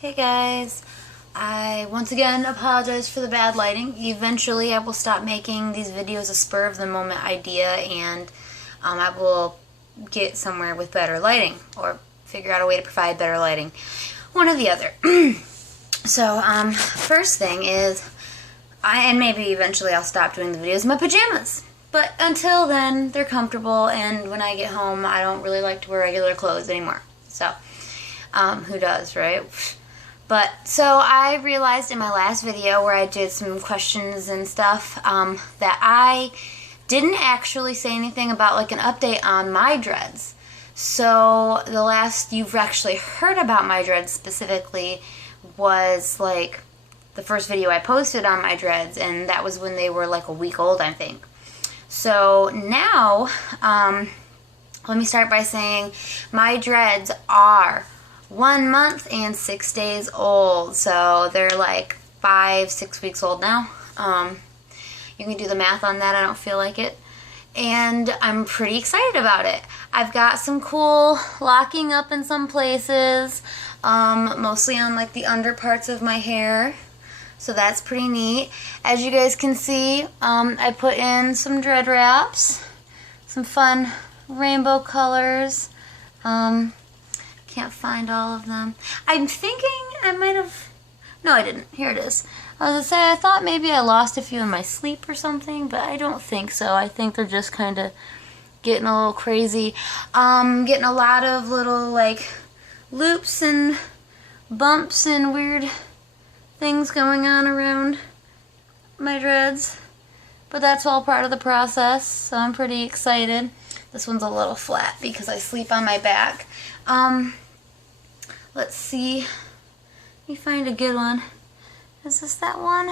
Hey guys, I once again apologize for the bad lighting. Eventually I will stop making these videos a spur of the moment idea and I will get somewhere with better lighting or figure out a way to provide better lighting. One or the other. So, first thing is, and maybe eventually I'll stop doing the videos in my pajamas. But until then, they're comfortable, and when I get home, I don't really like to wear regular clothes anymore. So, who does, right? But, so I realized in my last video where I did some questions and stuff, that I didn't actually say anything about like an update on my dreads. So, the last you've actually heard about my dreads specifically was like the first video I posted on my dreads, and that was when they were like a week old, I think. So now, let me start by saying my dreads are 1 month and 6 days old. So they're like 5-6 weeks old now. You can do the math on that. I don't feel like it. And I'm pretty excited about it. I've got some cool locking up in some places, mostly on like the under parts of my hair. So that's pretty neat. As you guys can see, I put in some dread wraps, some fun rainbow colors. Can't find all of them. I'm thinking I might have, no I didn't, here it is. I was gonna say, I thought maybe I lost a few in my sleep or something, but I don't think so. I think they're just kind of getting a little crazy. Getting a lot of little like loops and bumps and weird things going on around my dreads, but that's all part of the process, so I'm pretty excited. This one's a little flat because I sleep on my back. Let's see, let me find a good one. Is this that one?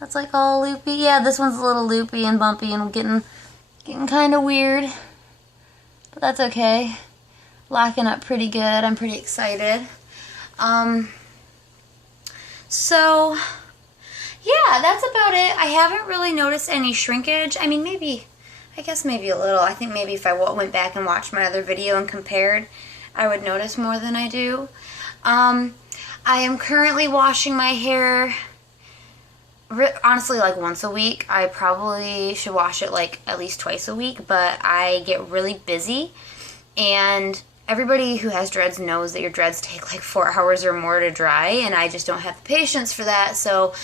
That's like all loopy. Yeah, this one's a little loopy and bumpy and getting kind of weird, but that's okay. Locking up pretty good. I'm pretty excited. So, yeah, that's about it. I haven't really noticed any shrinkage. I mean, maybe, I guess maybe a little. I think maybe if I went back and watched my other video and compared, I would notice more than I do. I am currently washing my hair, honestly, like once a week. I probably should wash it like at least twice a week, but I get really busy, and everybody who has dreads knows that your dreads take like 4 hours or more to dry, and I just don't have the patience for that. So,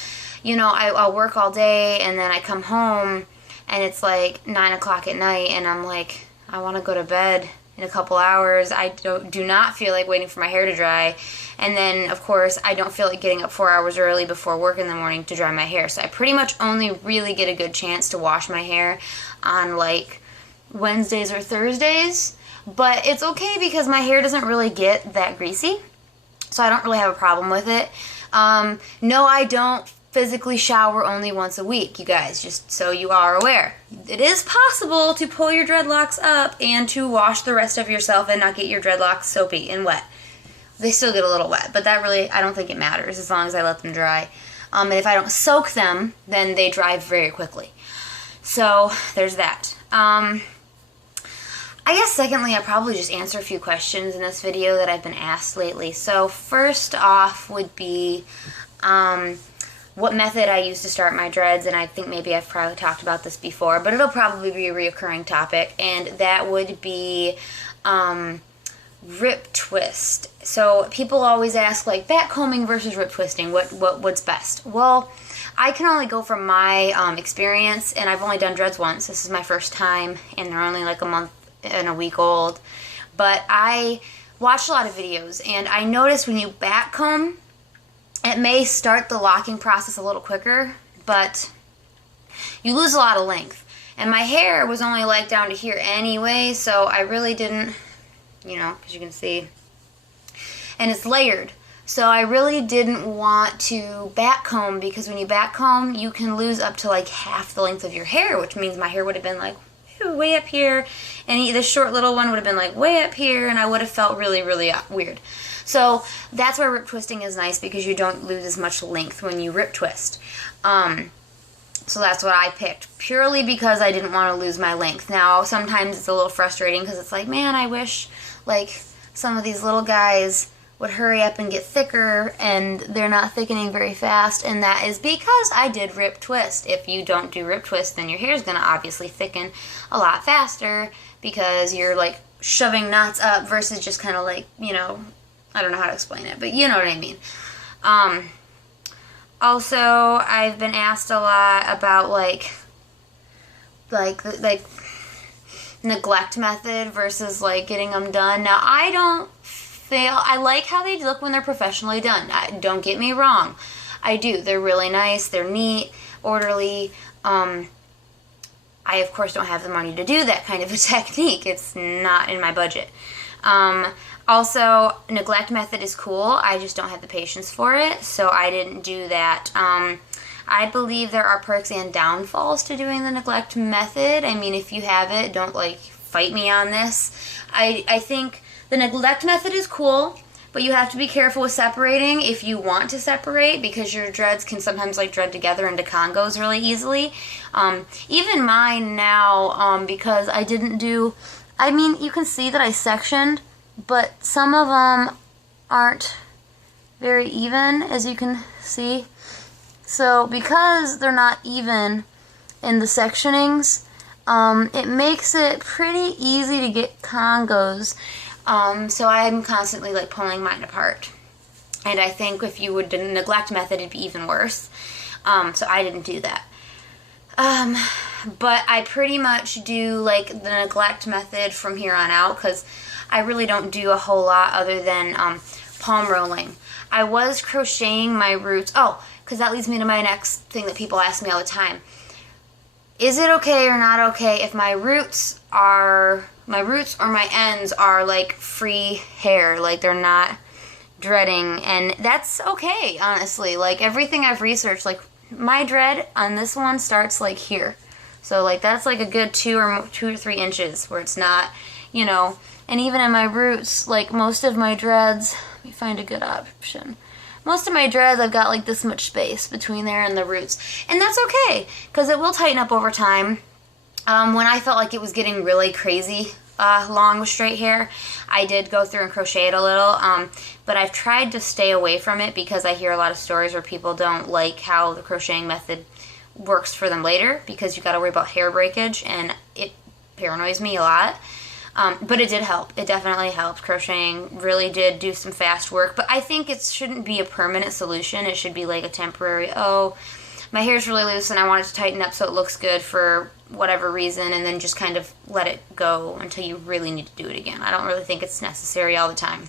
you know, I'll work all day, and then I come home, and it's like 9 o'clock at night, and I'm like, I want to go to bed in a couple hours. I do not feel like waiting for my hair to dry. And then, of course, I don't feel like getting up 4 hours early before work in the morning to dry my hair. So I pretty much only really get a good chance to wash my hair on like Wednesdays or Thursdays. But it's okay because my hair doesn't really get that greasy, so I don't really have a problem with it. No, I don't physically shower only once a week, you guys, just so you are aware. It is possible to pull your dreadlocks up and to wash the rest of yourself and not get your dreadlocks soapy and wet. They still get a little wet, but that really, I don't think it matters as long as I let them dry. And if I don't soak them, then they dry very quickly. So, there's that. I guess secondly, I'll probably just answer a few questions in this video that I've been asked lately. So first off would be what method I use to start my dreads, and I think maybe I've probably talked about this before, but it'll probably be a reoccurring topic, and that would be rip twist. So people always ask like back combing versus rip twisting, what's best? Well, I can only go from my experience, and I've only done dreads once. This is my first time, and they're only like a month and a week old, but I watched a lot of videos, and I noticed when you back comb, it may start the locking process a little quicker, but you lose a lot of length. And my hair was only like down to here anyway, so I really didn't, you know, as you can see, and it's layered. So I really didn't want to back comb, because when you back comb, you can lose up to like half the length of your hair, which means my hair would have been like way up here, and this short little one would have been like way up here, and I would have felt really, really weird. So that's why rip twisting is nice, because you don't lose as much length when you rip twist. So that's what I picked, purely because I didn't want to lose my length. Now, sometimes it's a little frustrating because it's like, man, I wish like some of these little guys would hurry up and get thicker, and they're not thickening very fast, and that is because I did Rip Twist. If you don't do Rip Twist, then your hair is going to obviously thicken a lot faster because you're like shoving knots up versus just kind of like, you know, I don't know how to explain it, but you know what I mean. Also, I've been asked a lot about like neglect method versus like getting them done. Now, I like how they look when they're professionally done. Don't get me wrong. I do. They're really nice. They're neat, orderly. I, of course, don't have the money to do that kind of a technique. It's not in my budget. Also, neglect method is cool. I just don't have the patience for it, so I didn't do that. I believe there are perks and downfalls to doing the neglect method. I mean, if you have it, don't like fight me on this. I think the neglect method is cool, but you have to be careful with separating if you want to separate, because your dreads can sometimes like dread together into congos really easily. Even mine now, because I didn't do, I mean, you can see that I sectioned, but some of them aren't very even, as you can see. So because they're not even in the sectionings, it makes it pretty easy to get congos. So I'm constantly like pulling mine apart. And I think if you would do the neglect method, it'd be even worse. So I didn't do that. But I pretty much do like the neglect method from here on out, because I really don't do a whole lot other than palm rolling. I was crocheting my roots. Oh, because that leads me to my next thing that people ask me all the time. Is it okay or not okay if my roots or my ends are like free hair, like they're not dreading? And that's okay, honestly. Like everything I've researched, like my dread on this one starts like here. So like that's like a good 2 to 3 inches where it's not, you know. And even in my roots, like most of my dreads, let me find a good option. Most of my dreads, I've got like this much space between there and the roots. And that's okay, because it will tighten up over time. When I felt like it was getting really crazy long with straight hair, I did go through and crochet it a little. But I've tried to stay away from it because I hear a lot of stories where people don't like how the crocheting method works for them later, because you got to worry about hair breakage, and it paranoids me a lot. But it did help. It definitely helped. Crocheting really did do some fast work. But I think it shouldn't be a permanent solution. It should be like a temporary, oh, my hair's really loose and I want it to tighten up so it looks good for whatever reason, and then just kind of let it go until you really need to do it again. I don't really think it's necessary all the time.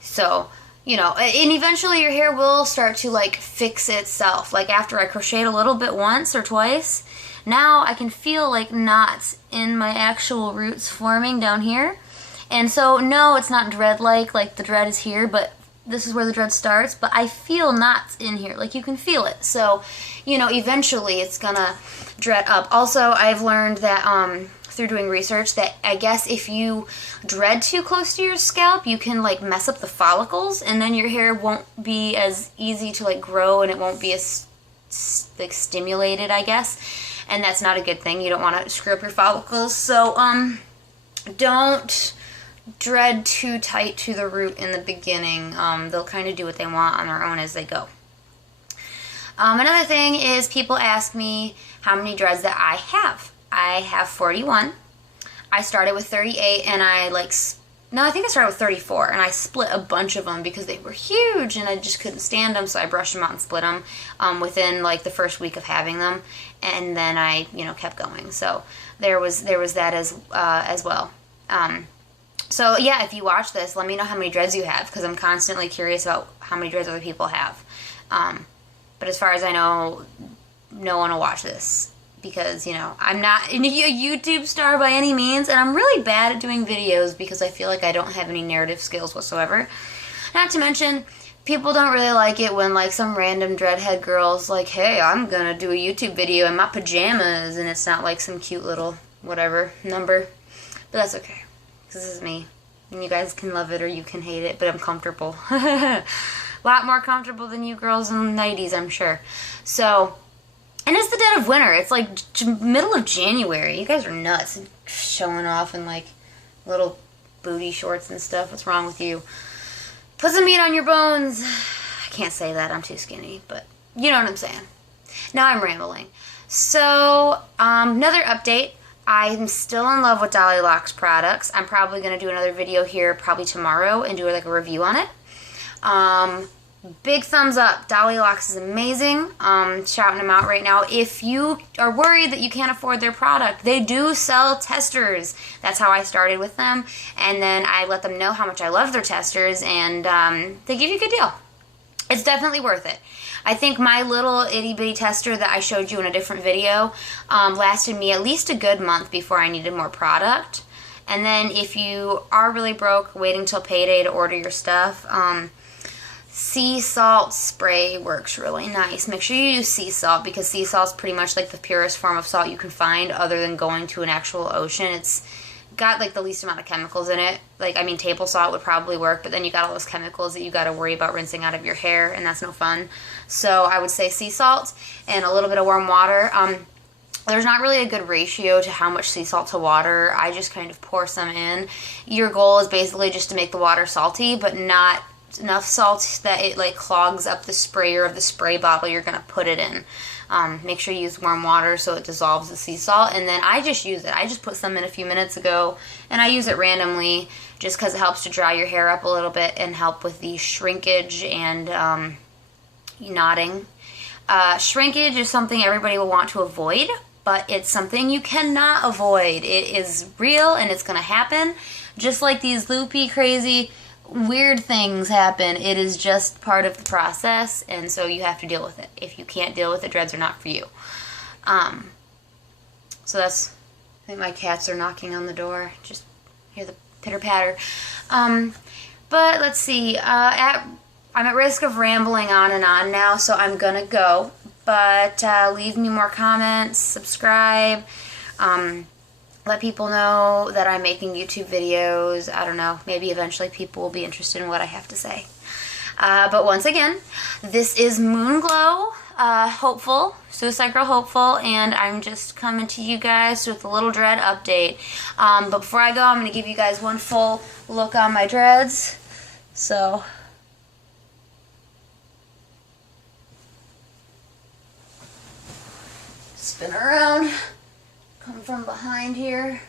So, you know, and eventually your hair will start to like fix itself. Like after I crocheted a little bit once or twice, now I can feel like knots in my actual roots forming down here. And so, no, it's not dread-like the dread is here, but this is where the dread starts. But I feel knots in here, like you can feel it. So, you know, eventually it's gonna dread up. Also, I've learned that through doing research that I guess if you dread too close to your scalp, you can like mess up the follicles, and then your hair won't be as easy to like grow, and it won't be as like stimulated, I guess. And that's not a good thing. You don't want to screw up your follicles. So, don't dread too tight to the root in the beginning. They'll kind of do what they want on their own as they go. Another thing is people ask me how many dreads that I have. I have 41. I started with 38, and I think I started with 34, and I split a bunch of them because they were huge and I just couldn't stand them, so I brushed them out and split them within like the first week of having them, and then I, you know, kept going. So there was that as well. So yeah, if you watch this, let me know how many dreads you have, because I'm constantly curious about how many dreads other people have. But as far as I know, no one will watch this, because, you know, I'm not a YouTube star by any means, and I'm really bad at doing videos because I feel like I don't have any narrative skills whatsoever. Not to mention, people don't really like it when, like, some random dreadhead girl's like, hey, I'm gonna do a YouTube video in my pajamas, and it's not like some cute little whatever number. But that's okay, because this is me, and you guys can love it or you can hate it, but I'm comfortable. A lot more comfortable than you girls in the 90s, I'm sure. So, and it's the dead of winter. It's like middle of January. You guys are nuts, showing off in like little booty shorts and stuff. What's wrong with you? Put some meat on your bones. I can't say that. I'm too skinny, but you know what I'm saying. Now I'm rambling. So, another update. I'm still in love with Dolly Locks products. I'm probably going to do another video here probably tomorrow and do like a review on it. Big thumbs up. Dolly Locks is amazing. Shouting them out right now. If you are worried that you can't afford their product, they do sell testers. That's how I started with them. And then I let them know how much I love their testers, and they give you a good deal. It's definitely worth it. I think my little itty bitty tester that I showed you in a different video lasted me at least a good month before I needed more product. And then if you are really broke, waiting till payday to order your stuff, sea salt spray works really nice. Make sure you use sea salt, because sea salt is pretty much like the purest form of salt you can find other than going to an actual ocean. It's got like the least amount of chemicals in it. Like, I mean, table salt would probably work, but then you got all those chemicals that you got to worry about rinsing out of your hair, and that's no fun. So I would say sea salt and a little bit of warm water. There's not really a good ratio to how much sea salt to water. I just kind of pour some in. Your goal is basically just to make the water salty, but not enough salt that it like clogs up the sprayer of the spray bottle you're going to put it in. Make sure you use warm water so it dissolves the sea salt, and then I just use it. I just put some in a few minutes ago, and I use it randomly just because it helps to dry your hair up a little bit and help with the shrinkage and knotting. Shrinkage is something everybody will want to avoid, but it's something you cannot avoid. It is real, and it's going to happen. Just like these loopy, crazy, weird things happen. It is just part of the process, and so you have to deal with it. If you can't deal with it, dreads are not for you. So that's, I think my cats are knocking on the door. Just hear the pitter-patter. But let's see. I'm at risk of rambling on and on now, so I'm gonna go. But leave me more comments, subscribe, let people know that I'm making YouTube videos. I don't know, maybe eventually people will be interested in what I have to say. But once again, this is Moonglow Hopeful, Suicide Girl Hopeful, and I'm just coming to you guys with a little dread update. But before I go, I'm going to give you guys one full look on my dreads. So, spin around. Come from behind here.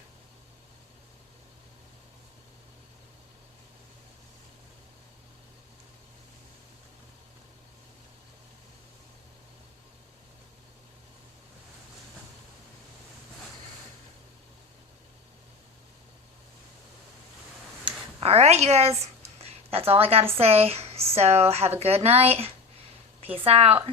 Alright, you guys. That's all I gotta say. So, have a good night. Peace out.